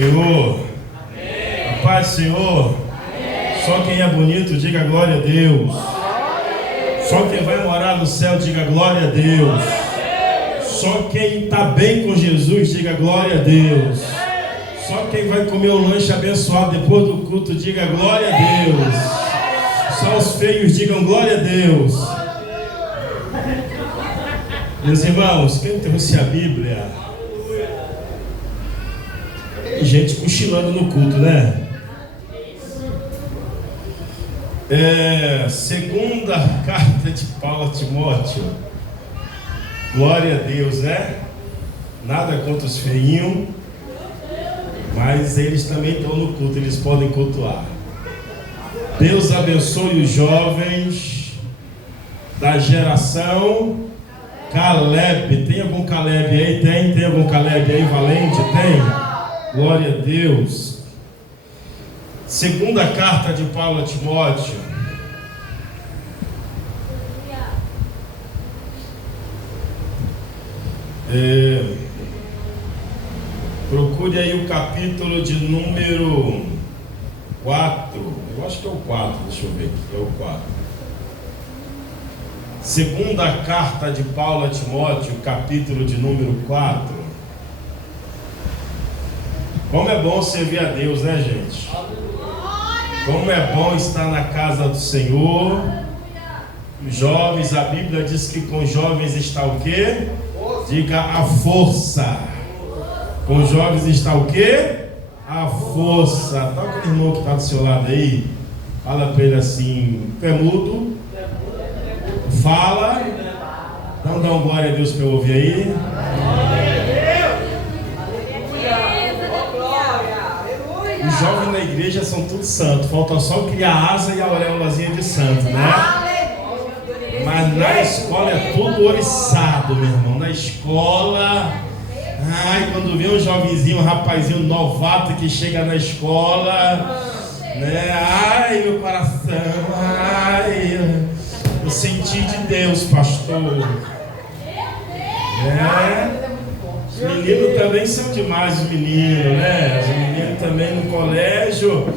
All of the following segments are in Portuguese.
Senhor, a paz do Senhor. Só quem é bonito, diga glória a Deus. Só quem vai morar no céu, diga glória a Deus. Só quem está bem com Jesus, diga glória a Deus. Só quem vai comer um lanche abençoado depois do culto, diga glória a Deus. Só os feios digam glória a Deus. Meus irmãos, quem trouxe a Bíblia? Tem gente cochilando no culto, né? Segunda carta de Paulo a Timóteo. Glória a Deus, né? Nada contra os feinhos, mas eles também estão no culto, eles podem cultuar. Deus abençoe os jovens da geração Caleb. Tem algum Caleb aí? Tem algum Caleb aí valente? Tem? Glória a Deus. Segunda carta de Paulo a Timóteo. Procure aí o capítulo de número 4. Eu acho que é o 4, deixa eu ver aqui, é o 4. Segunda carta de Paulo a Timóteo, capítulo de número 4. Como é bom servir a Deus, né, gente? Como é bom estar na casa do Senhor. Os jovens, a Bíblia diz que com os jovens está o quê? Diga a força. Com os jovens está o quê? A força. Toca aquele irmão que está do seu lado aí. Fala para ele assim: tu é mudo? Fala. Então dá um glória a Deus para eu ouvir aí. Os jovens na igreja são todos santos. Falta só criar a asa e a auréolazinha de santo, né? Mas na escola é tudo oriçado, meu irmão. Na escola, ai, quando vê um jovenzinho, um rapazinho novato que chega na escola, né? Ai, meu coração, ai, eu senti de Deus, pastor. Né? Os meninos também são demais, os meninos, né? Os meninos também no colégio.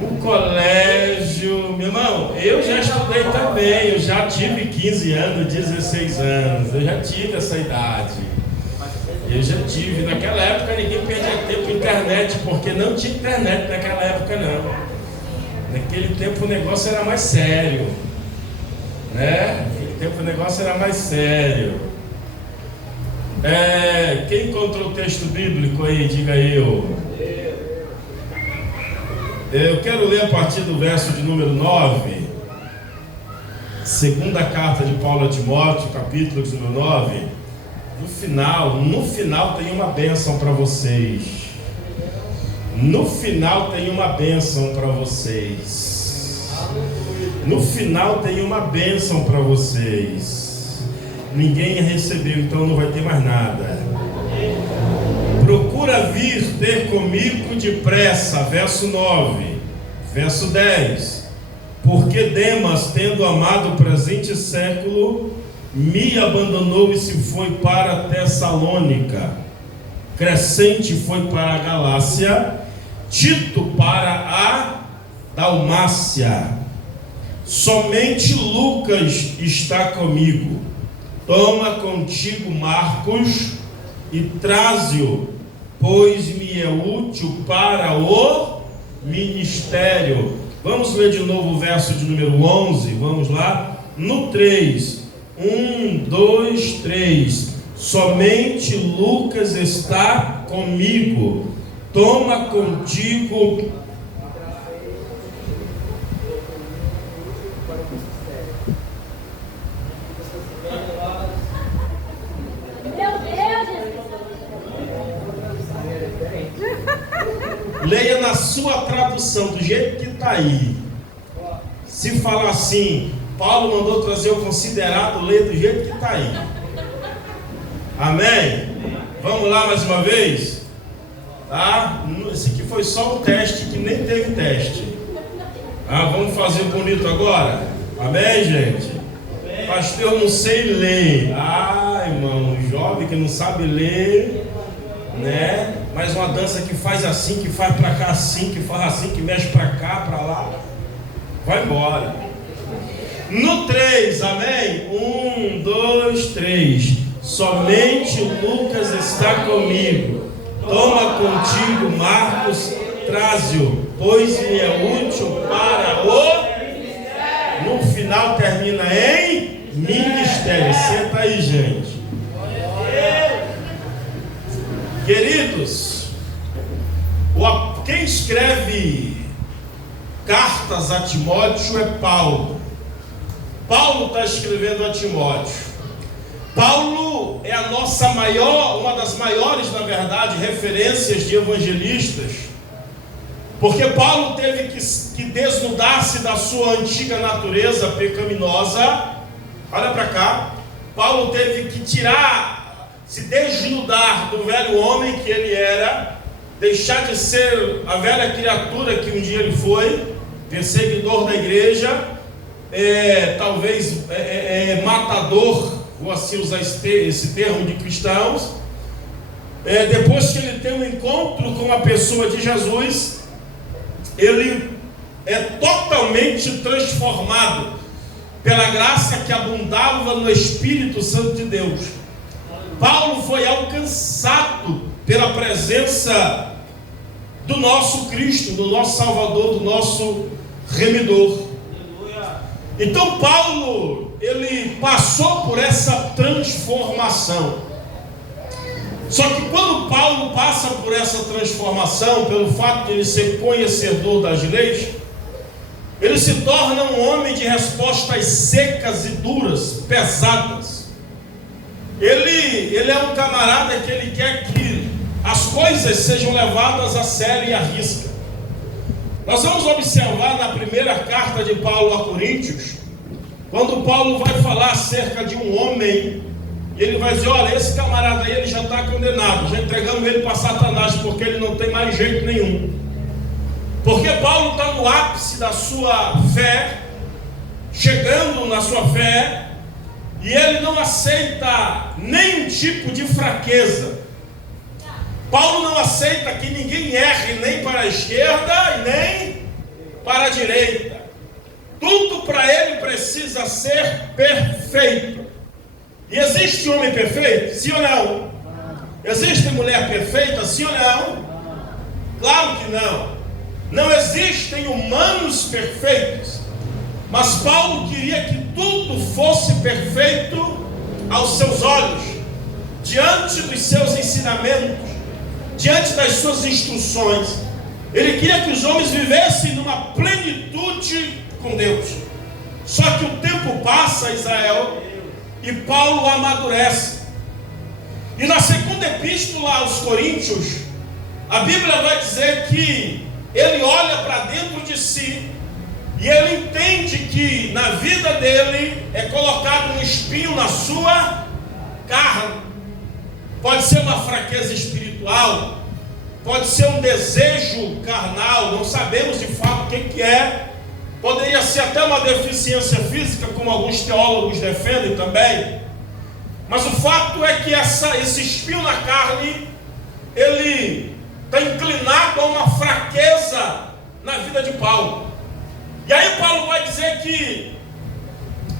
No colégio, meu irmão, eu já estudei também. Eu já tive 15 anos, 16 anos. Eu já tive essa idade. Eu já tive. Naquela época ninguém perdia tempo com internet, porque não tinha internet naquela época, não. Naquele tempo o negócio era mais sério, né? Naquele tempo o negócio era mais sério. Quem encontrou o texto bíblico aí, diga eu. Eu quero ler a partir do verso de número 9. Segunda carta de Paulo a Timóteo, capítulo de número 9. No final tem uma bênção para vocês. No final tem uma bênção para vocês. No final tem uma bênção para vocês. Ninguém recebeu, então não vai ter mais nada. Procura vir ter comigo depressa, verso 9. Verso 10. Porque Demas, tendo amado o presente século, me abandonou e se foi para Tessalônica. Crescente foi para a Galácia, Tito para a Dalmácia. Somente Lucas está comigo. Toma contigo Marcos e traze-o, pois me é útil para o ministério. Vamos ler de novo o verso de número 11, vamos lá? No 3, 1, 2, 3. Somente Lucas está comigo. Toma contigo. Leia na sua tradução, do jeito que está aí. Se falar assim, Paulo mandou trazer o considerado, leia do jeito que está aí. Amém? Vamos lá mais uma vez? Tá? Esse aqui foi só um teste que nem teve teste. Vamos fazer bonito agora? Amém, gente? Pastor, eu não sei ler. Irmão, jovem que não sabe ler, né? mas uma dança que faz assim, que faz para cá assim, que faz assim, que mexe para cá, para lá. Vai embora. No 3, amém? 1, 2, 3. Somente Lucas está comigo. Toma contigo Marcos, traze-o, pois me é útil para o... No final termina em ministério. Senta aí, gente. Queridos, quem escreve cartas a Timóteo é Paulo. Paulo está escrevendo a Timóteo. Paulo é a nossa uma das maiores, na verdade, referências de evangelistas, porque Paulo teve que desnudar-se da sua antiga natureza pecaminosa. Olha para cá. Paulo teve que se desnudar do velho homem que ele era, deixar de ser a velha criatura que um dia ele foi, perseguidor da igreja, talvez matador, vou assim usar esse termo, de cristãos. Depois que ele tem um encontro com a pessoa de Jesus, ele é totalmente transformado pela graça que abundava no Espírito Santo de Deus. Paulo foi alcançado pela presença do nosso Cristo, do nosso Salvador, do nosso Remidor. Então Paulo, ele passou por essa transformação. Só que quando Paulo passa por essa transformação, pelo fato de ele ser conhecedor das leis, ele se torna um homem de respostas secas e duras, pesadas. Ele é um camarada que ele quer que as coisas sejam levadas a sério e à risca. Nós vamos observar na primeira carta de Paulo a Coríntios, quando Paulo vai falar acerca de um homem, ele vai dizer: olha, esse camarada aí, ele já está condenado, já entregamos ele para Satanás, porque ele não tem mais jeito nenhum. Porque Paulo está no ápice da sua fé, chegando na sua fé, e ele não aceita nenhum tipo de fraqueza. Paulo não aceita que ninguém erre nem para a esquerda e nem para a direita. Tudo para ele precisa ser perfeito. E existe homem perfeito? Sim ou não? Existe mulher perfeita? Sim ou não? Claro que não. Não existem humanos perfeitos. Mas Paulo queria que tudo fosse perfeito aos seus olhos, diante dos seus ensinamentos, diante das suas instruções. Ele queria que os homens vivessem numa plenitude com Deus. Só que o tempo passa, Israel, e Paulo amadurece. E na segunda epístola aos Coríntios, a Bíblia vai dizer que ele olha para dentro de si e ele entende que na vida dele é colocado um espinho na sua carne. Pode ser uma fraqueza espiritual, pode ser um desejo carnal, não sabemos de fato o que é. Poderia ser até uma deficiência física, como alguns teólogos defendem também. Mas o fato é que esse espinho na carne, ele está inclinado a uma fraqueza na vida de Paulo. E aí Paulo vai dizer que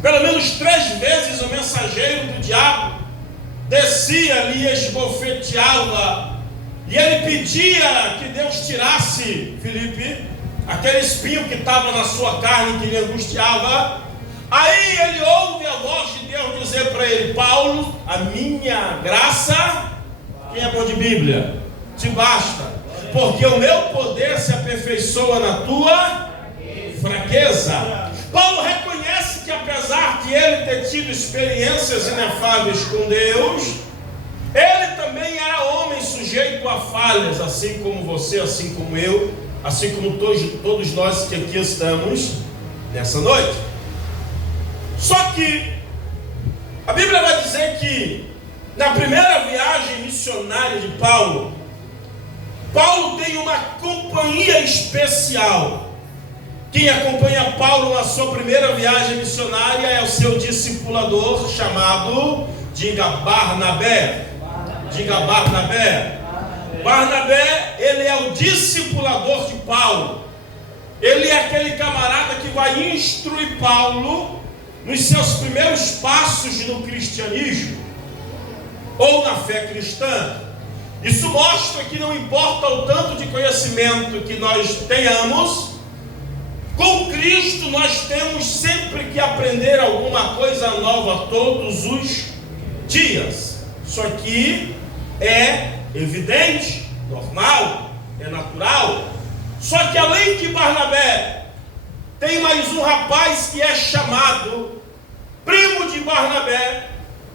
pelo menos 3 vezes o mensageiro do diabo descia ali, esbofeteava, e ele pedia que Deus tirasse, Filipe, aquele espinho que estava na sua carne, que lhe angustiava. Aí ele ouve a voz de Deus dizer para ele: Paulo, a minha graça, quem é bom de Bíblia, te basta, porque o meu poder se aperfeiçoa na tua fraqueza. Paulo reconhece que apesar de ele ter tido experiências inefáveis com Deus, ele também era homem sujeito a falhas, assim como você, assim como eu, assim como todos nós que aqui estamos nessa noite. Só que a Bíblia vai dizer que na primeira viagem missionária de Paulo, Paulo tem uma companhia especial. Quem acompanha Paulo na sua primeira viagem missionária é o seu discipulador chamado, diga Barnabé. Diga Barnabé. Barnabé, ele é o discipulador de Paulo. Ele é aquele camarada que vai instruir Paulo nos seus primeiros passos no cristianismo ou na fé cristã. Isso mostra que não importa o tanto de conhecimento que nós tenhamos, com Cristo nós temos sempre que aprender alguma coisa nova todos os dias. Isso aqui é evidente, normal, é natural. Só que além de Barnabé, tem mais um rapaz que é chamado primo de Barnabé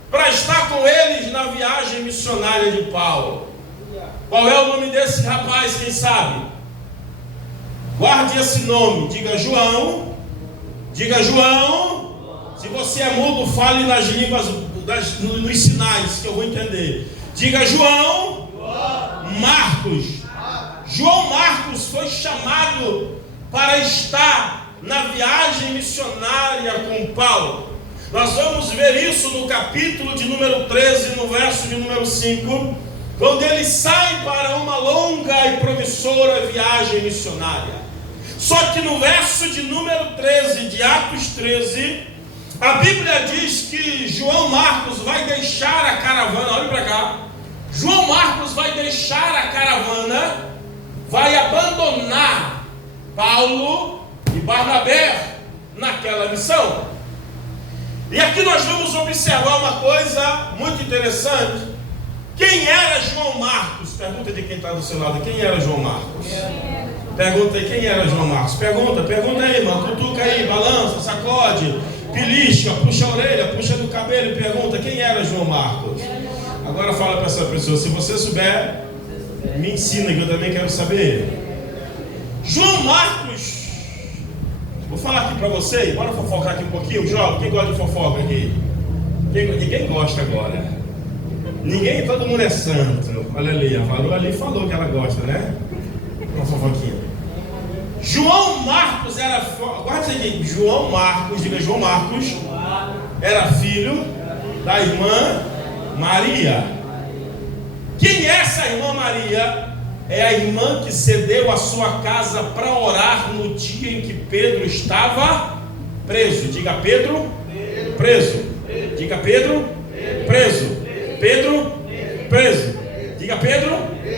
para estar com eles na viagem missionária de Paulo. Qual é o nome desse rapaz, quem sabe? Guarde esse nome, diga João. Diga João. Se você é mudo, fale nas línguas, nos sinais que eu vou entender. Diga João Marcos. João Marcos foi chamado para estar na viagem missionária com Paulo. Nós vamos ver isso no capítulo de número 13, no verso de número 5, quando ele sai para uma longa e promissora viagem missionária. Só que no verso de número 13 de Atos 13, a Bíblia diz que João Marcos vai deixar a caravana. Olha para cá. João Marcos vai deixar a caravana, vai abandonar Paulo e Barnabé naquela missão. E aqui nós vamos observar uma coisa muito interessante. Quem era João Marcos? Pergunta de quem está do seu lado. Quem era João Marcos? Pergunta aí, quem era João Marcos? Pergunta aí, irmão. Cutuca aí, balança, sacode, belisca, puxa a orelha, puxa do cabelo e pergunta: quem era João Marcos? Agora fala para essa pessoa, se você souber, me ensina, que eu também quero saber. João Marcos, vou falar aqui para vocês, bora fofocar aqui um pouquinho, jovem. Quem gosta de fofoca aqui? Ninguém gosta agora. Ninguém, todo mundo é santo. Olha ali, a Valu ali falou que ela gosta, né? Uma fofoquinha. João Marcos era, guarda isso aqui, João Marcos, diga João Marcos, era filho da irmã Maria. Quem é essa irmã Maria? É a irmã que cedeu a sua casa para orar no dia em que Pedro estava preso. Diga Pedro, preso. Diga Pedro, preso. Pedro, preso. Diga Pedro,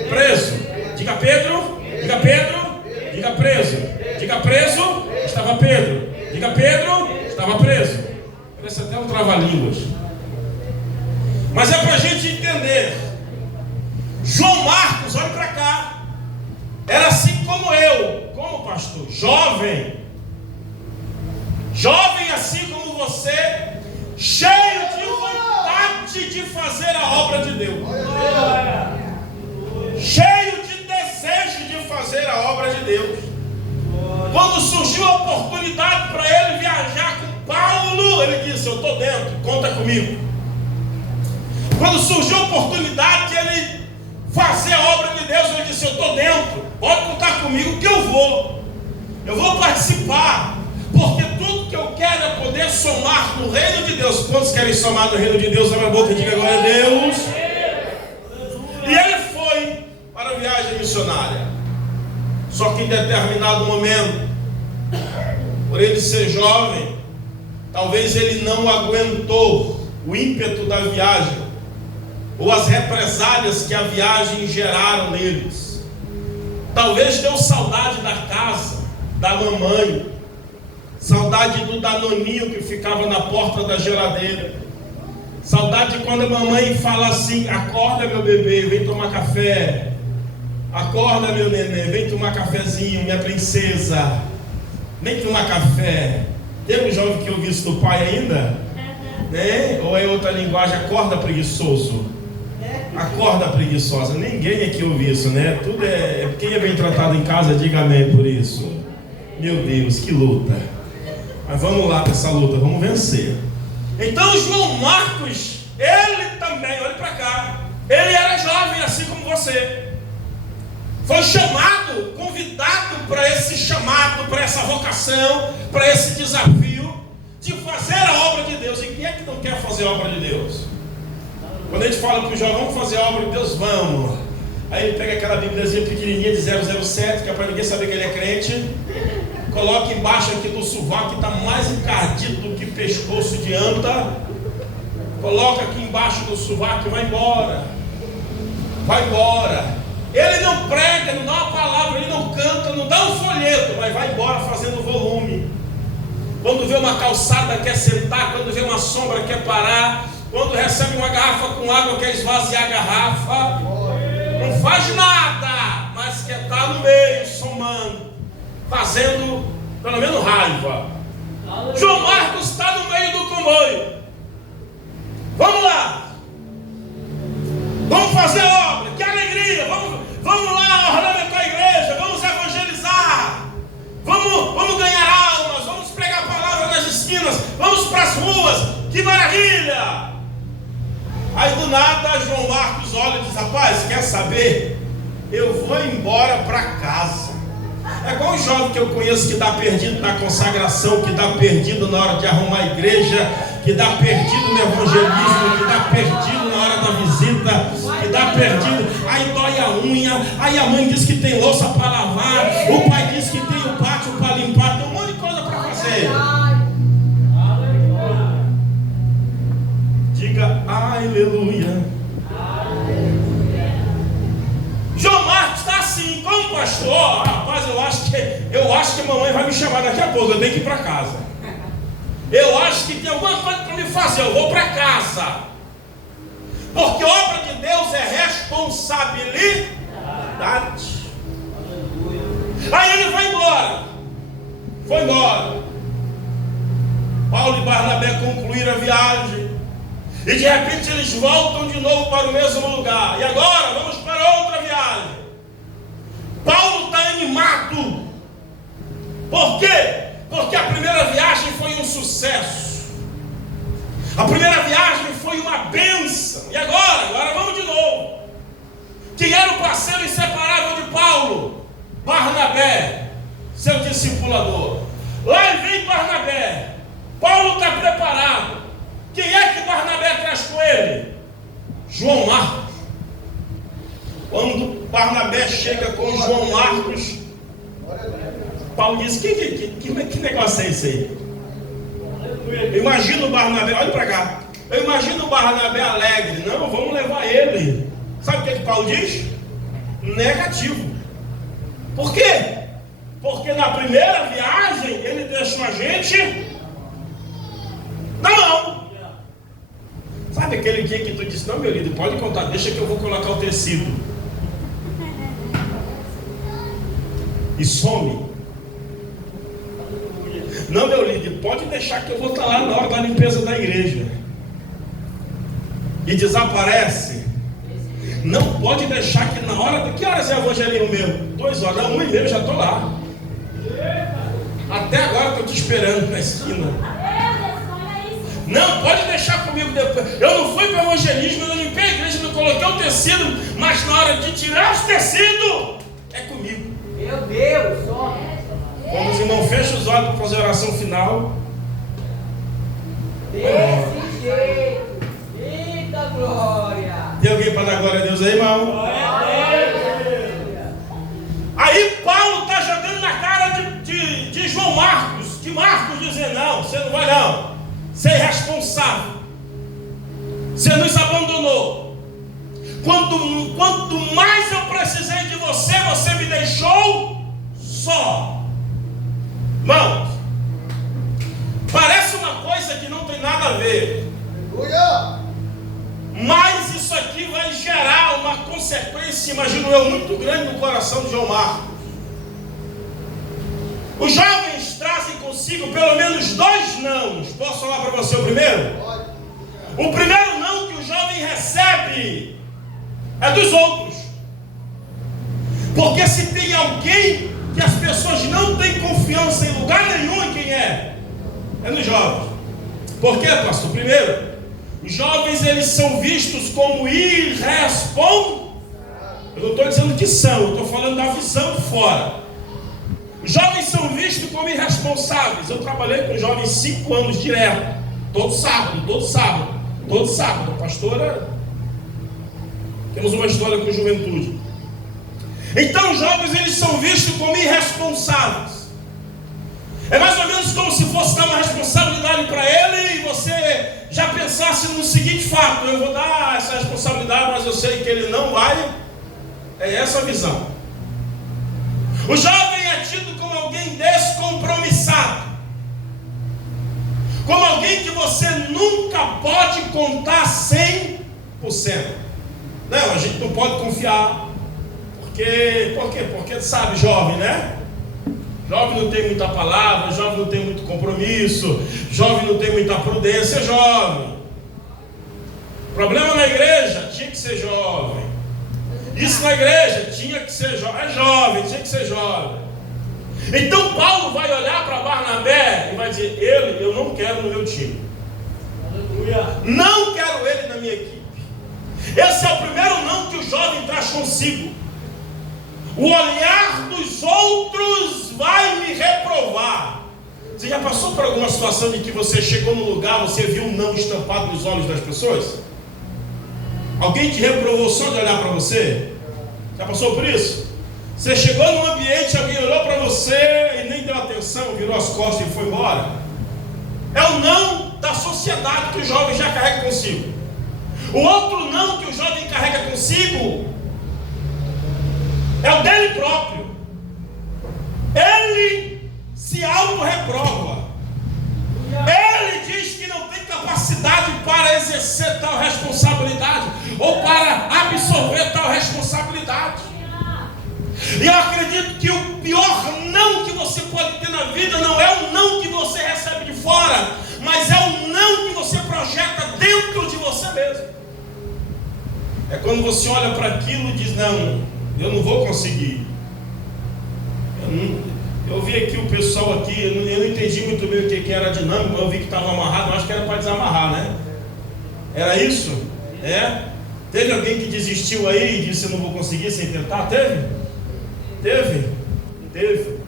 preso. Diga Pedro, diga Pedro, diga preso. Diga preso, estava Pedro. Diga Pedro, estava preso. Parece até um trava-línguas. Mas é para a gente entender. João Marcos, olha para cá, era assim como eu, como pastor, jovem assim como você, cheio de vontade de fazer a obra de Deus, cheio de desejo de fazer a obra de Deus. Quando surgiu a oportunidade para ele viajar com Paulo, ele disse: eu estou dentro, conta comigo. Quando surgiu a oportunidade de ele fazer a obra de Deus, ele disse: eu estou dentro, pode contar comigo que eu vou participar, porque tudo que eu quero é poder somar no reino de Deus. Quantos querem somar no reino de Deus? Abre a boca e diga glória a Deus. E ele foi para a viagem missionária. Só que em determinado momento, por ele ser jovem, talvez ele não aguentou o ímpeto da viagem, ou as represálias que a viagem geraram neles. Talvez deu saudade da casa, da mamãe, saudade do danoninho que ficava na porta da geladeira, saudade quando a mamãe fala assim: acorda meu bebê, vem tomar café, acorda meu neném, vem tomar cafezinho, minha princesa, vem tomar café. Tem um jovem que ouviu isso do pai ainda? Né? Ou é outra linguagem: acorda preguiçoso. Acorda preguiçosa. Ninguém aqui ouve isso, né? Tudo é. Quem é bem tratado em casa, diga amém por isso. Meu Deus, que luta. Mas vamos lá nessa luta, vamos vencer. Então João Marcos, ele também, olha para cá, ele era jovem assim como você. Foi chamado, convidado para esse chamado, para essa vocação, para esse desafio de fazer a obra de Deus. E quem é que não quer fazer a obra de Deus? Quando a gente fala para o jovem: vamos fazer a obra de Deus, vamos. Aí ele pega aquela bíbliazinha pequenininha de 007, que é para ninguém saber que ele é crente, coloca embaixo aqui do sovaco, que está mais encardido do que pescoço de anta, coloca aqui embaixo do sovaco e vai embora. Vai embora. Ele não prega, não dá uma palavra, ele não canta, não dá um folheto, mas vai embora fazendo volume. Quando vê uma calçada quer sentar, quando vê uma sombra quer parar, quando recebe uma garrafa com água quer esvaziar a garrafa, não faz nada, mas quer estar no meio, somando, fazendo pelo menos raiva. João Marcos está no meio do comboio. Vamos lá, vamos fazer obra, que alegria, vamos lá, orando com a igreja, vamos evangelizar, vamos ganhar almas, vamos pregar a palavra nas esquinas, vamos para as ruas, que maravilha! Aí do nada João Marcos olha e diz: rapaz, quer saber? Eu vou embora para casa. É igual o jovem que eu conheço que está perdido na consagração, que está perdido na hora de arrumar a igreja, que está perdido no evangelismo, que está perdido na hora da visita, que está perdido, aí dói a unha, aí a mãe diz que tem louça para lavar, o pai diz que tem o pátio para limpar, tem um monte de coisa para fazer. Diga aleluia. João Marcos está assim, como pastor, rapaz, eu acho que a mamãe vai me chamar daqui a pouco, eu tenho que ir para casa. Eu acho que tem alguma coisa para me fazer, eu vou para casa. Porque obra de Deus é responsabilidade. Aí ele vai embora. Foi embora. Paulo e Barnabé concluíram a viagem. E de repente eles voltam de novo para o mesmo lugar. E agora vamos para outra viagem. Paulo está animado. Por quê? Porque a primeira viagem foi um sucesso. A primeira viagem foi uma bênção. E agora vamos de novo. Quem era o parceiro inseparável de Paulo? Barnabé, seu discipulador. Lá vem Barnabé. Paulo está preparado. Quem é que Barnabé traz com ele? João Marcos. Quando Barnabé chega com João Marcos, Paulo diz: que negócio é esse aí? Eu imagino o Barnabé, olha para cá. Eu imagino o Barnabé alegre. Não, vamos levar ele. Sabe o que Paulo diz? Negativo. Por quê? Porque na primeira viagem ele deixou a gente na mão. Sabe aquele dia que tu disse: não, meu líder, pode contar, deixa que eu vou colocar o tecido. E some. Não, meu líder, pode deixar que eu vou estar lá na hora da limpeza da igreja. E desaparece. Não pode deixar que na hora... Que horas é o evangelismo mesmo? 2 horas, não, 1h30 já estou lá. Até agora estou te esperando na esquina. Não, pode deixar comigo depois. Eu não fui para o evangelismo, eu não limpei a igreja, não coloquei o tecido, mas na hora de tirar os tecidos, é comigo. Meu Deus, só. Quando os irmãos fecham os olhos para fazer a oração final. Desse jeito. Eita glória. Tem alguém para dar glória a Deus aí, irmão? Aí Paulo está jogando na cara de João Marcos, de Marcos, dizendo: não, você não vai não. Você é irresponsável. Você nos abandonou. Quanto mais eu precisei de você, você me deixou só. Irmãos, parece uma coisa que não tem nada a ver. Mas isso aqui vai gerar uma consequência, imagino eu, muito grande no coração de João Marcos. Os jovens trazem consigo pelo menos 2 nãos. Posso falar para você o primeiro? Pode. O primeiro não que o jovem recebe é dos outros. Porque se tem alguém que as pessoas não têm confiança em lugar nenhum, em quem é? É nos jovens. Por quê, pastor? Primeiro, os jovens eles são vistos como irresponsáveis. Eu não estou dizendo que são, eu estou falando da visão de fora. Os jovens são vistos como irresponsáveis. Eu trabalhei com jovens 5 anos direto. Todo sábado. A pastora... Temos uma história com juventude. Então os jovens eles são vistos como irresponsáveis. É mais ou menos como se fosse dar uma responsabilidade para ele e você já pensasse no seguinte fato: eu vou dar essa responsabilidade, mas eu sei que ele não vai. É essa a visão. O jovem é tido como alguém descompromissado, como alguém que você nunca pode contar 100%. Não, a gente não pode confiar. Por quê? Porque sabe, jovem, né? Jovem não tem muita palavra, jovem não tem muito compromisso, jovem não tem muita prudência, jovem. Problema na igreja, tinha que ser jovem. Isso na igreja, tinha que ser jovem. É jovem, tinha que ser jovem. Então Paulo vai olhar para Barnabé e vai dizer: ele eu não quero no meu time. Aleluia. Não quero ele na minha equipe. Esse é o primeiro não que o jovem traz consigo. O olhar dos outros vai me reprovar. Você já passou por alguma situação em que você chegou no lugar, você viu um não estampado nos olhos das pessoas? Alguém te reprovou só de olhar para você? Já passou por isso? Você chegou num ambiente, alguém olhou para você e nem deu atenção, virou as costas e foi embora. É o não da sociedade que o jovem já carrega consigo. O outro não que o jovem carrega consigo é o dele próprio. Ele se auto-reprova. Ele diz que não tem capacidade para exercer tal responsabilidade ou para absorver tal responsabilidade. E eu acredito que o pior não que você pode ter na vida não é o não que você recebe de fora, mas é o não que você projeta dentro de você mesmo. É quando você olha para aquilo e diz: não, eu não vou conseguir. Eu vi aqui o pessoal aqui, eu não entendi muito bem o que era dinâmico, mas eu vi que estava amarrado, eu acho que era para desamarrar, né? Era isso? É? Teve alguém que desistiu aí e disse: eu não vou conseguir sem tentar? Teve? Teve? Teve.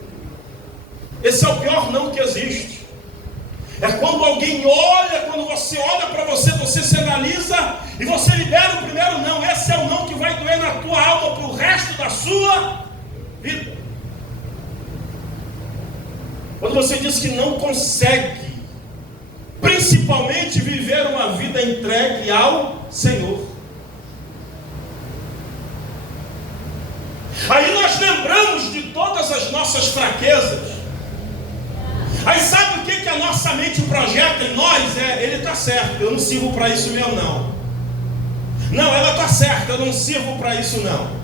Esse é o pior não que existe. É quando alguém olha, quando você olha para você, você se analisa e você libera o primeiro não. Esse é o não que vai doer na tua alma para o resto da sua vida. Quando você diz que não consegue, principalmente viver uma vida entregue ao Senhor. Aí nós lembramos de todas as nossas fraquezas. Aí sabe o que a nossa mente projeta em nós? Ele está certo, eu não sirvo para isso mesmo não. Não, ela está certa, eu não sirvo para isso não.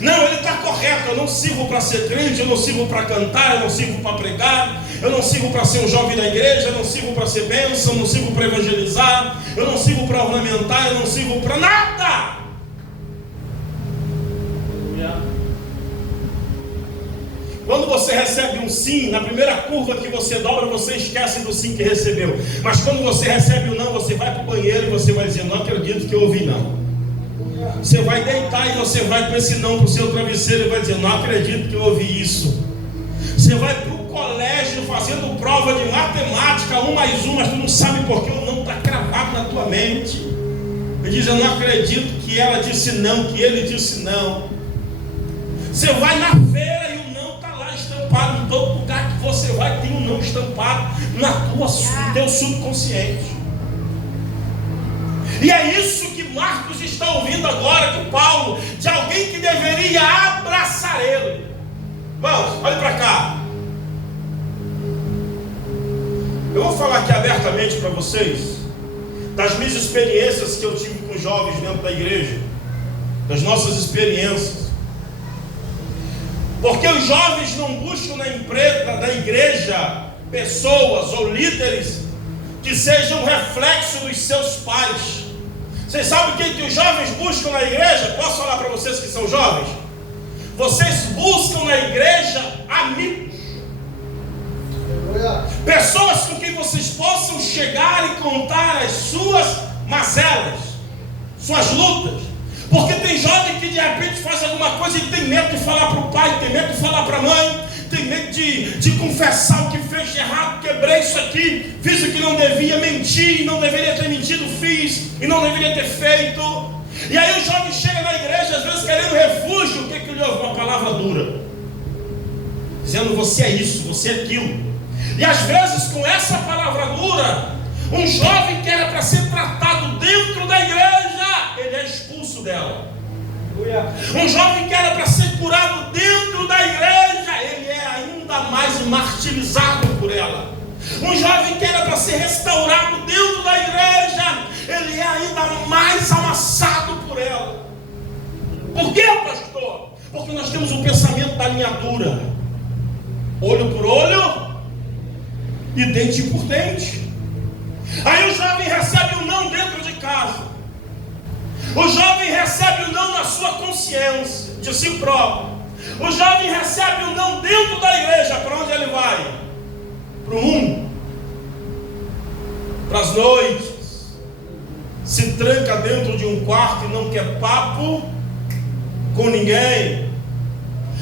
Não, ele está correto, eu não sirvo para ser crente, eu não sirvo para cantar, eu não sirvo para pregar, eu não sirvo para ser um jovem da igreja, eu não sirvo para ser bênção, eu não sirvo para evangelizar, eu não sirvo para ornamentar, eu não sirvo para nada. Quando você recebe um sim, na primeira curva que você dobra, você esquece do sim que recebeu. Mas quando você recebe o não, você vai para o banheiro e você vai dizer: não acredito que eu ouvi não. Você vai deitar e você vai com esse não para o seu travesseiro e vai dizer: não acredito que eu ouvi isso. Você vai para o colégio fazendo prova de matemática, 1 mais 1, mas tu não sabe porque o não está cravado na tua mente. E diz: eu não acredito que ela disse não, que ele disse não. Você vai na feira e o não está lá estampado. Em todo lugar que você vai tem um não estampado no teu subconsciente. E é isso que Marcos está ouvindo agora de Paulo, de alguém que deveria abraçar ele. Vamos, olhe para cá. Eu vou falar aqui abertamente para vocês das minhas experiências que eu tive com jovens dentro da igreja, das nossas experiências. Porque os jovens não buscam na igreja pessoas ou líderes que sejam reflexo dos seus pais. Vocês sabem o que os jovens buscam na igreja? Posso falar para vocês que são jovens? Vocês buscam na igreja amigos. Pessoas com quem vocês possam chegar e contar as suas mazelas, suas lutas. Porque tem jovem que de repente faz alguma coisa e tem medo de falar para o pai, tem medo de falar para a mãe, tem medo de confessar o que fez de errado, quebrei isso aqui, fiz o que não devia, menti, não deveria ter mentido, fiz e não deveria ter feito. E aí o jovem chega na igreja, às vezes querendo refúgio. O que o ele ouve uma palavra dura, dizendo: você é isso, você é aquilo. E às vezes com essa palavra dura, um jovem que era para ser tratado dentro da igreja, ele é expulso dela. Um jovem que era para ser curado dentro da igreja, ele é ainda mais martirizado por ela. Um jovem que era para ser restaurado dentro da igreja, ele é ainda mais amassado por ela. Por quê, pastor? Porque nós temos o pensamento da linha dura: olho por olho e dente por dente. Aí o jovem recebe o não dentro de casa. O jovem recebe o não na sua consciência, de si próprio. O jovem recebe o não dentro da igreja. Para onde ele vai? Para o mundo, para as noites. Se tranca dentro de um quarto e não quer papo com ninguém.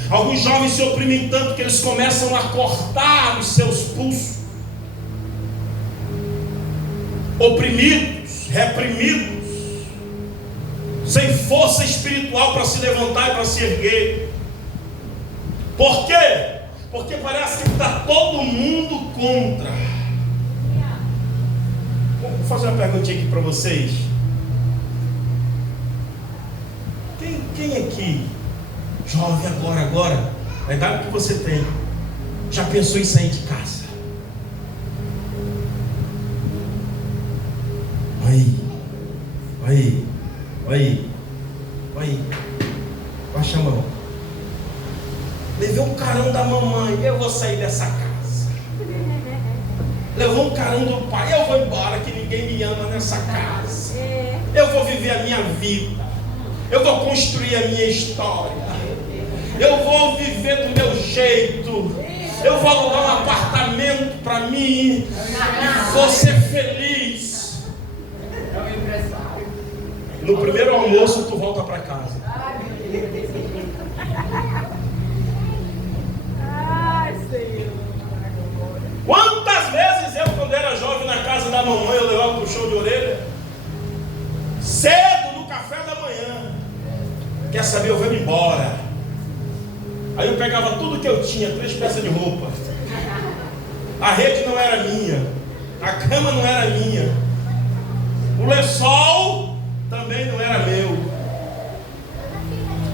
Alguns jovens se oprimem tanto que eles começam a cortar os seus pulsos. Oprimidos, reprimidos, sem força espiritual para se levantar e para se erguer. Por quê? Porque parece que está todo mundo contra. Vou fazer uma perguntinha aqui para vocês. Quem aqui, jovem agora, na idade que você tem, já pensou em sair de casa? Aí, baixa a mão. Levei um carão da mamãe, eu vou sair dessa casa. Levou um carão do pai, eu vou embora, que ninguém me ama nessa casa. Eu vou viver a minha vida, eu vou construir a minha história, eu vou viver do meu jeito, eu vou alugar um apartamento para mim, vou ser feliz. No primeiro almoço tu volta para casa. Quantas vezes eu, quando era jovem, na casa da mamãe, eu levava puxão de orelha cedo, no café da manhã. Quer saber, eu vou embora. Aí eu pegava tudo que eu tinha, 3 peças de roupa. A rede não era minha, a cama não era minha, o lençol também não era meu.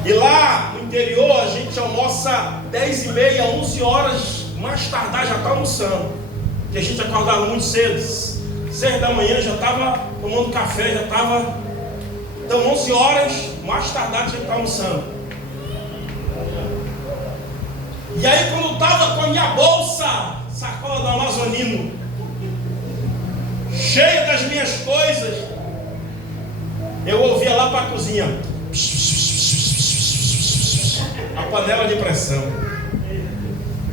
E lá no interior a gente almoça 10h30, 11 horas, mais tardar já está almoçando, porque a gente acordava muito cedo, 6 da manhã já estava tomando café, já estava. Então 11 horas, mais tardar a gente está almoçando. E aí quando estava com a minha bolsa, sacola do Amazonino, cheia das minhas coisas, eu ouvia lá para a cozinha a panela de pressão.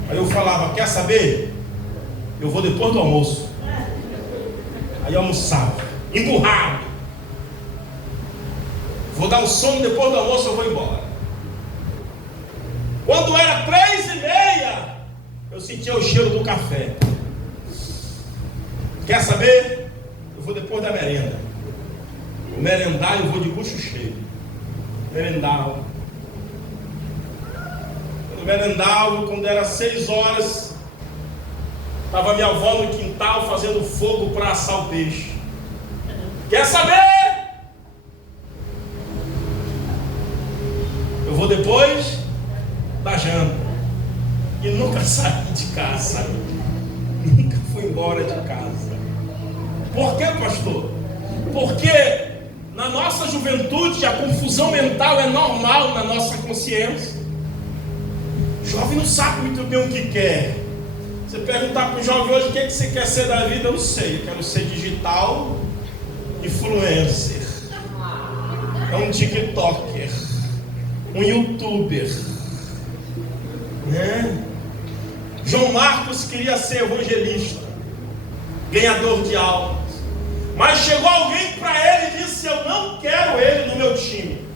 Aí eu falava: quer saber? Eu vou depois do almoço. Aí eu almoçava, emburrado. Vou dar um sono, depois do almoço eu vou embora. Quando era 3h30, eu sentia o cheiro do café. Quer saber? Eu vou depois da merenda. O merendar eu vou de bucho cheio. Merendava. Quando merendava, quando era 6 horas, estava minha avó no quintal fazendo fogo para assar o peixe. Quer saber? Eu vou depois da janta. E nunca saí de casa. Nunca fui embora de casa. Por quê, pastor? Porque na nossa juventude a confusão mental é normal na nossa consciência. O jovem não sabe muito bem o que quer. Você perguntar para o jovem hoje: o que você quer ser da vida? Eu não sei. Eu quero ser digital influencer, é um tiktoker, um youtuber, né? João Marcos queria ser evangelista, ganhador de almas, mas chegou alguém para ele e disse: eu não quero ele no meu time.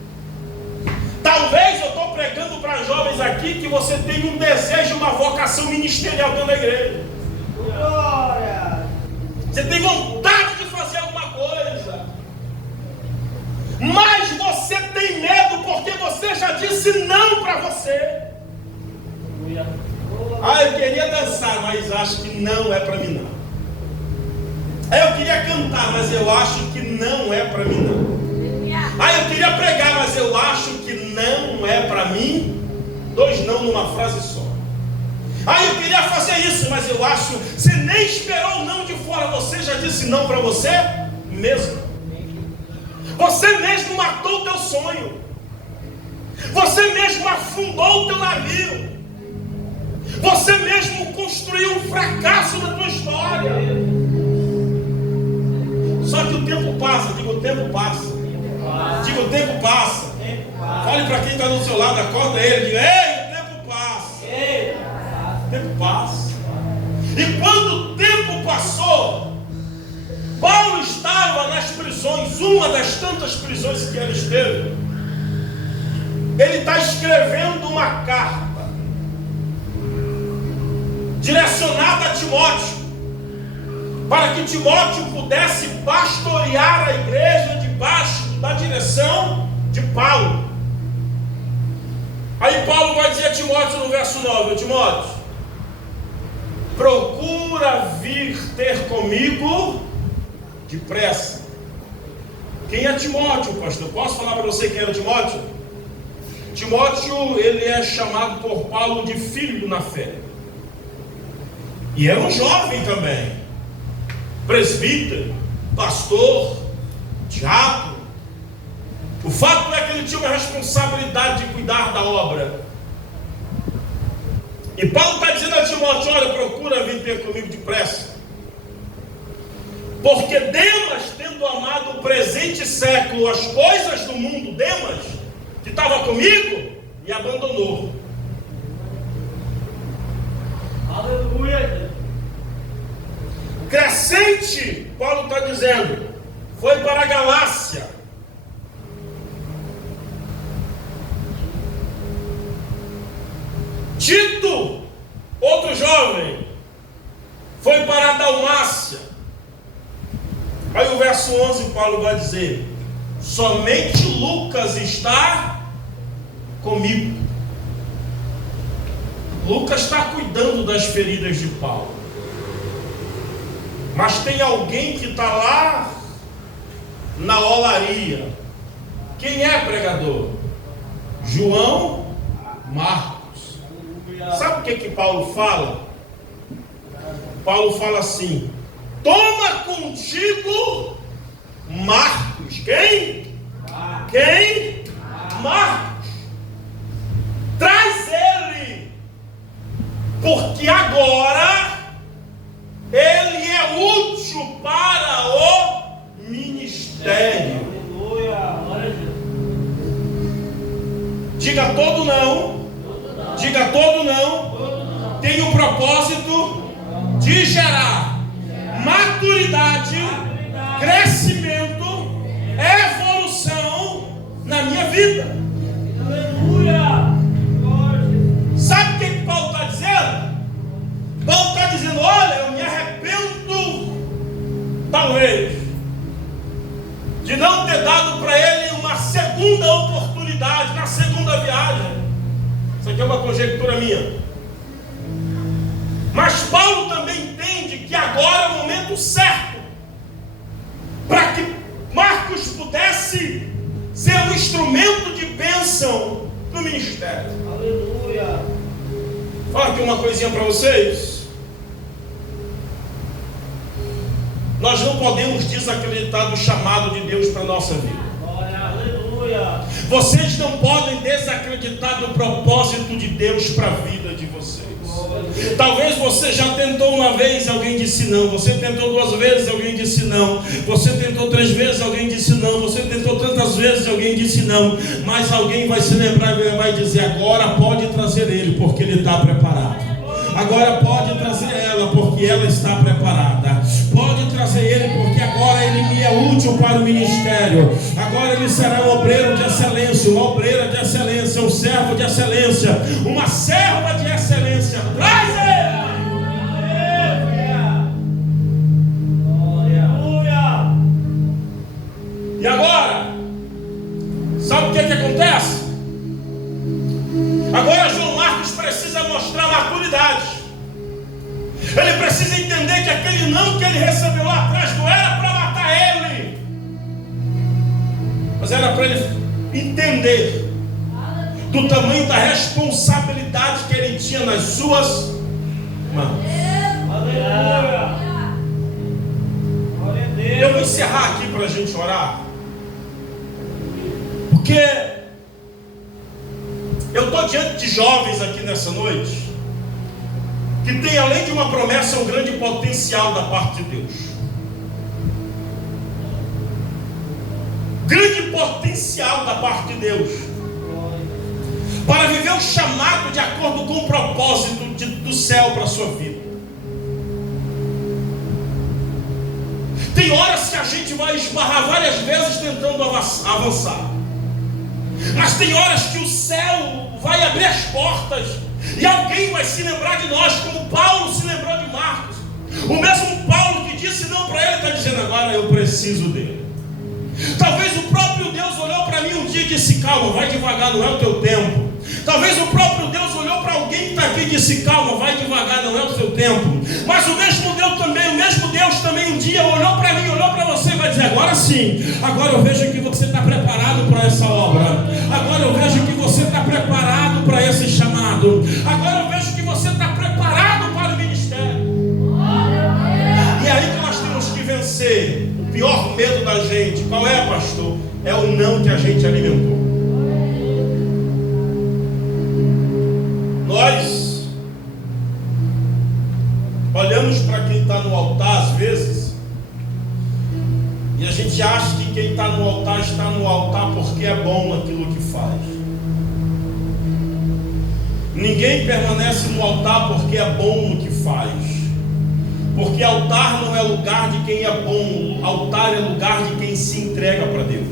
Talvez eu estou pregando para jovens aqui que você tem um desejo, uma vocação ministerial dentro da igreja. Glória! Você tem vontade de fazer alguma coisa, mas você tem medo porque você já já disse não para você. Ah, eu queria dançar, mas acho que não é para mim não. Ah, eu queria cantar, mas eu acho que não é para mim não. Ah, eu queria pregar, mas eu acho que não é para mim. 2 não numa frase só. Ah, eu queria fazer isso, mas eu acho. Você nem esperou o não de fora, você já disse não para você mesmo. Você mesmo matou o teu sonho. Você mesmo afundou o teu navio. Você mesmo construiu um fracasso na tua história. Só que o tempo passa. Diga, o tempo passa. Diga, o tempo passa. Fale para quem está do seu lado, acorda ele. Diga, ei, o tempo passa. O tempo passa. E quando o tempo passou, Paulo estava nas prisões, uma das tantas prisões que ele esteve. Ele está escrevendo uma carta direcionada a Timóteo, para que Timóteo pudesse pastorear a igreja debaixo da direção de Paulo. Aí Paulo vai dizer a Timóteo no verso 9: Timóteo, procura vir ter comigo depressa. Quem é Timóteo, pastor? Posso falar para você quem era Timóteo? Timóteo, ele é chamado por Paulo de filho na fé. E era um jovem também. Presbítero, pastor, diácono. O fato é que ele tinha uma responsabilidade de cuidar da obra. E Paulo está dizendo a Timóteo: olha, procura vir ter comigo depressa. Porque Demas, tendo amado o presente século, as coisas do mundo, Demas, que estava comigo, me abandonou. Aleluia. Crescente, Paulo está dizendo, foi para a Galácia. Tito, outro jovem, foi para a Dalmácia. Aí o verso 11, Paulo vai dizer: somente Lucas está comigo. Lucas está cuidando das feridas de Paulo. Mas tem alguém que está lá na olaria. Quem é pregador? João Marcos. Sabe o que Paulo fala? Paulo fala assim: toma contigo Marcos. Quem? Quem? Marcos. Traz ele, porque agora ele é útil para o ministério. Diga todo não. Diga todo não. Tem o propósito de gerar maturidade, crescimento, evolução na minha vida. Sabe o que Paulo está dizendo? Paulo está dizendo: olha, eu me arrependo, talvez, de não ter dado para ele uma segunda oportunidade na segunda viagem. Isso aqui é uma conjectura minha. Mas Paulo também entende que agora é o momento certo para que Marcos pudesse ser um instrumento de bênção no ministério. Aleluia. Fala aqui uma coisinha para vocês. Nós não podemos desacreditar do chamado de Deus para a nossa vida. Aleluia. Vocês não podem desacreditar do propósito de Deus para a vida de vocês. Talvez você já tentou uma vez, alguém disse não. Você tentou 2 vezes, alguém disse não. Você tentou 3 vezes, alguém disse não. Você tentou tantas vezes, alguém disse não. Mas alguém vai se lembrar e vai dizer: agora pode trazer ele, porque ele está preparado. Agora pode trazer ela, porque ela está preparada. Pode trazer ele, porque agora ele me é útil para o ministério. Agora ele será um obreiro de excelência, uma obreira de excelência, um servo de excelência, uma serva de excelência. Traz ele! Aleluia! E agora, sabe o que acontece? precisa entender que aquele não que ele recebeu lá atrás não era para matar ele, mas era para ele entender do tamanho da responsabilidade que ele tinha nas suas mãos. Aleluia. Glória a Deus. Eu vou encerrar aqui para a gente orar, porque eu estou diante de jovens aqui nessa noite que tem, além de uma promessa, um grande potencial da parte de Deus. Grande potencial da parte de Deus para viver o chamado de acordo com o propósito do céu para a sua vida. Tem horas que a gente vai esbarrar várias vezes tentando avançar, mas tem horas que o céu vai abrir as portas e alguém vai se lembrar de nós, como Paulo se lembrou de Marcos. O mesmo Paulo que disse não para ele, está dizendo agora eu preciso dele. Talvez o próprio Deus olhou para mim um dia e disse calma, vai devagar, não é o teu tempo. Talvez o próprio Deus olhou para alguém que está aqui e disse calma, vai devagar, não é o seu tempo. Mas o mesmo Deus também um dia olhou para mim, olhou para você e vai dizer agora sim, agora eu vejo que você está preparado para essa obra, agora eu vejo que você está preparado para esse chamado, agora eu vejo que você está preparado para o ministério. E é aí que nós temos que vencer o pior medo da gente. Qual é, pastor? É o não que a gente alimentou. Nós olhamos para quem está no altar às vezes e a gente acha que quem está no altar porque é bom naquilo que faz. Ninguém permanece no altar porque é bom no que faz, porque altar não é lugar de quem é bom, altar é lugar de quem se entrega para Deus.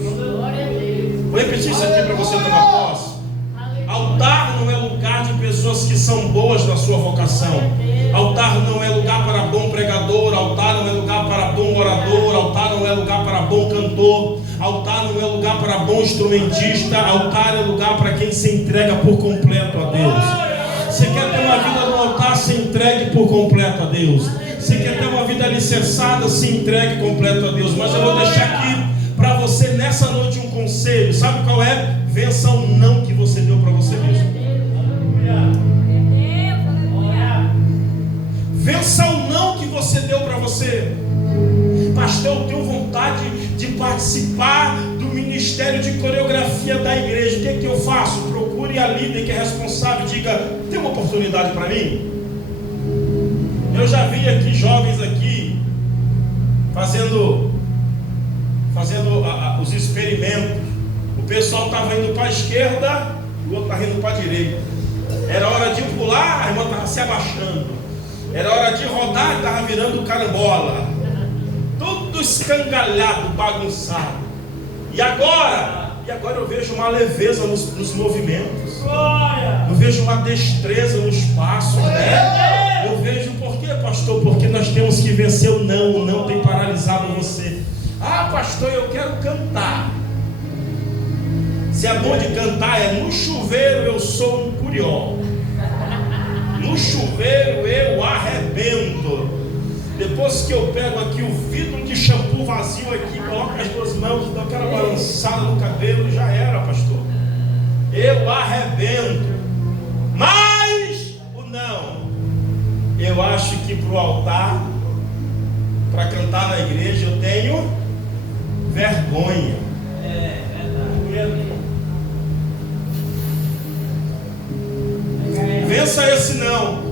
Vou repetir isso aqui para você tomar posse. Altar não é lugar de pessoas que são boas na sua vocação. Altar não é lugar para bom pregador. Altar não é lugar para bom orador. Altar não é lugar para bom cantor. Altar não é lugar para bom instrumentista. Altar é lugar para quem se entrega por completo a Deus. Você quer ter uma vida no altar? Se entregue por completo a Deus. Você quer ter uma vida alicerçada? Se entregue completo a Deus. Mas eu vou deixar aqui para você nessa noite um conselho. Sabe qual é? Vença o não que você deu para você mesmo. Vença o não que você deu para você. Pastor, eu tenho vontade de participar do ministério de coreografia da igreja. O que é que eu faço? Procure a líder que é responsável e diga, tem uma oportunidade para mim? Eu já vi aqui jovens aqui fazendo os experimentos. O pessoal estava indo para a esquerda, o outro estava indo para a direita. Era hora de pular, a irmã estava se abaixando. Era hora de rodar, estava virando carambola. Tudo escangalhado, bagunçado. E agora eu vejo uma leveza nos movimentos. Eu vejo uma destreza nos passos, né? Eu vejo por quê, pastor? Porque nós temos que vencer o não tem paralisado você. Ah, pastor, eu quero cantar. Se é bom de cantar, é no chuveiro eu sou um curió. No chuveiro eu arrebento. Depois que eu pego aqui o vidro de shampoo vazio aqui, coloco as duas mãos e dou aquela balançada no cabelo, já era, pastor. Eu arrebento. Mas o não, eu acho que para o altar, para cantar na igreja, eu tenho vergonha. É verdade. Vença esse não.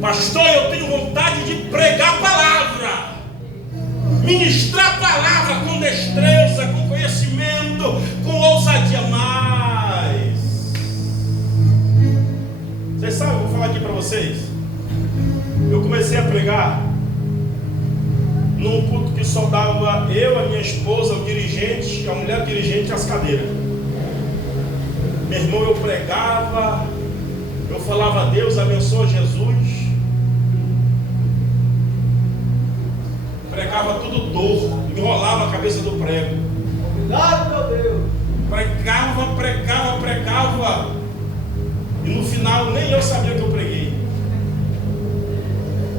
Pastor, eu tenho vontade de pregar a palavra, ministrar a palavra com destreza, com conhecimento, com ousadia. Mas vocês sabem, eu vou falar aqui para vocês. Eu comecei a pregar num culto que só dava eu, a minha esposa, o dirigente, a mulher dirigente e as cadeiras. Meu irmão, eu pregava, eu falava, Deus abençoa Jesus. Pregava tudo torto, enrolava a cabeça do prego. Obrigado, meu Deus. Pregava. E no final nem eu sabia que eu preguei.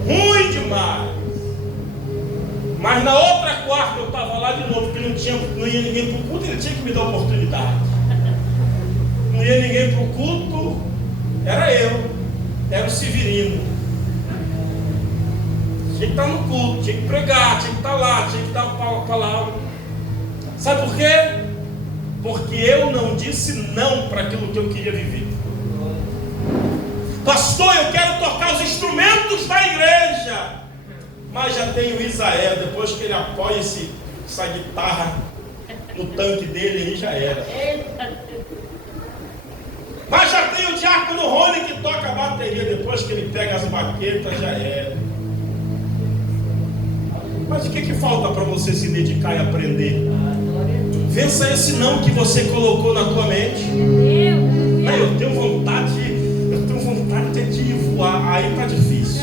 Ruim não ia ninguém para o culto, ele tinha que me dar oportunidade. Não ia ninguém para o culto, era eu, era o Severino. Tinha que estar no culto, tinha que pregar, tinha que estar lá, tinha que dar a palavra. Sabe por quê? Porque eu não disse não para aquilo que eu queria viver. Pastor, eu quero tocar os instrumentos da igreja, mas já tem o Isael, depois que ele apoia essa guitarra no tanque dele, aí já era. Mas já tem o diácono Rony que toca a bateria, depois que ele pega as baquetas, já era. Mas o que falta para você se dedicar e aprender? Vença esse não que você colocou na tua mente. Eu tenho vontade de voar, aí tá difícil.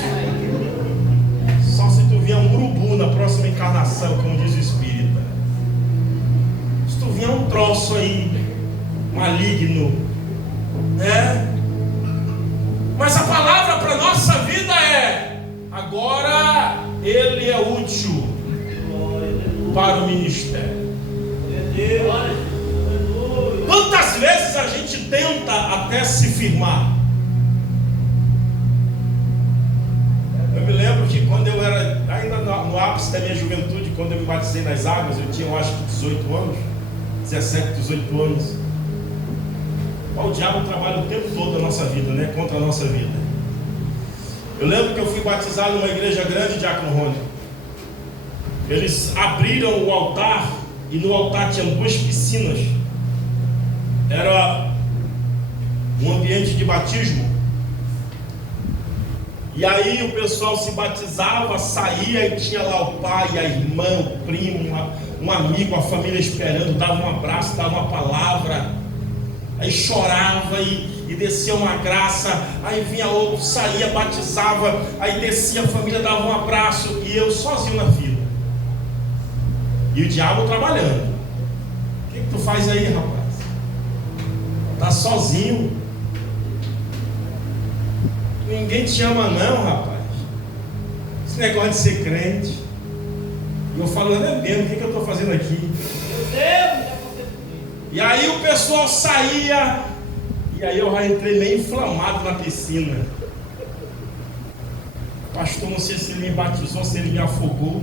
Só se tu vier um urubu na próxima encarnação, como diz o Espírita. Se tu vier um troço aí maligno, né? Mas a palavra para nossa vida é: agora ele é útil para o ministério. Quantas vezes a gente tenta até se firmar? Eu me lembro que quando eu era ainda no ápice da minha juventude, quando eu me batizei nas águas, eu tinha, eu acho que 18 anos, 17, 18 anos. O diabo trabalha o tempo todo na nossa vida, né? Contra a nossa vida. Eu lembro que eu fui batizado numa igreja grande, Diácono Rony. Eles abriram o altar e no altar tinha 2 piscinas. Era um ambiente de batismo. E aí o pessoal se batizava, saía e tinha lá o pai, a irmã, o primo, um amigo, a família esperando, dava um abraço, dava uma palavra. Aí chorava e descia uma graça, aí vinha outro, saía, batizava, aí descia a família, dava um abraço, e eu sozinho na fila. E o diabo trabalhando. O que tu faz aí, rapaz? Tá sozinho. Ninguém te ama não, rapaz. Esse negócio de ser crente. E eu falando, é mesmo, o que eu estou fazendo aqui? Meu Deus! E aí o pessoal saía, e aí eu já entrei meio inflamado na piscina. Pastor, não sei se ele me batizou, se ele me afogou.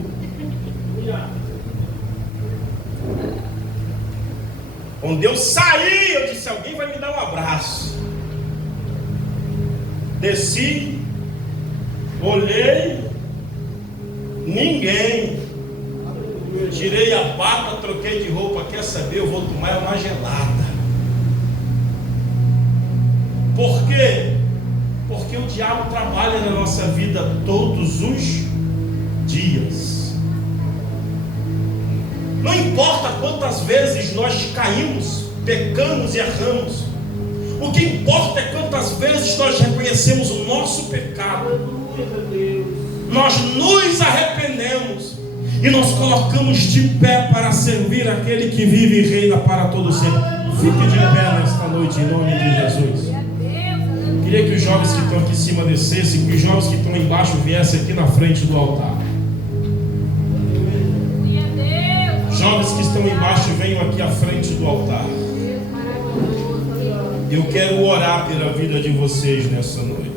Quando eu saí, eu disse, alguém vai me dar um abraço. Desci, olhei, ninguém. Tirei a bata, troquei de roupa, quer saber, eu vou tomar uma gelada. Por quê? Porque o diabo trabalha na nossa vida todos os dias. Não importa quantas vezes nós caímos, pecamos e erramos. O que importa é quantas vezes nós reconhecemos o nosso pecado. Nós nos arrependemos e nos colocamos de pé para servir aquele que vive e reina para todo sempre. Fique de pé nesta noite em nome de Jesus. Queria que os jovens que estão aqui em cima descessem, que os jovens que estão embaixo viessem aqui na frente do altar. Jovens que estão embaixo venham aqui à frente do altar. Eu quero orar pela vida de vocês nessa noite.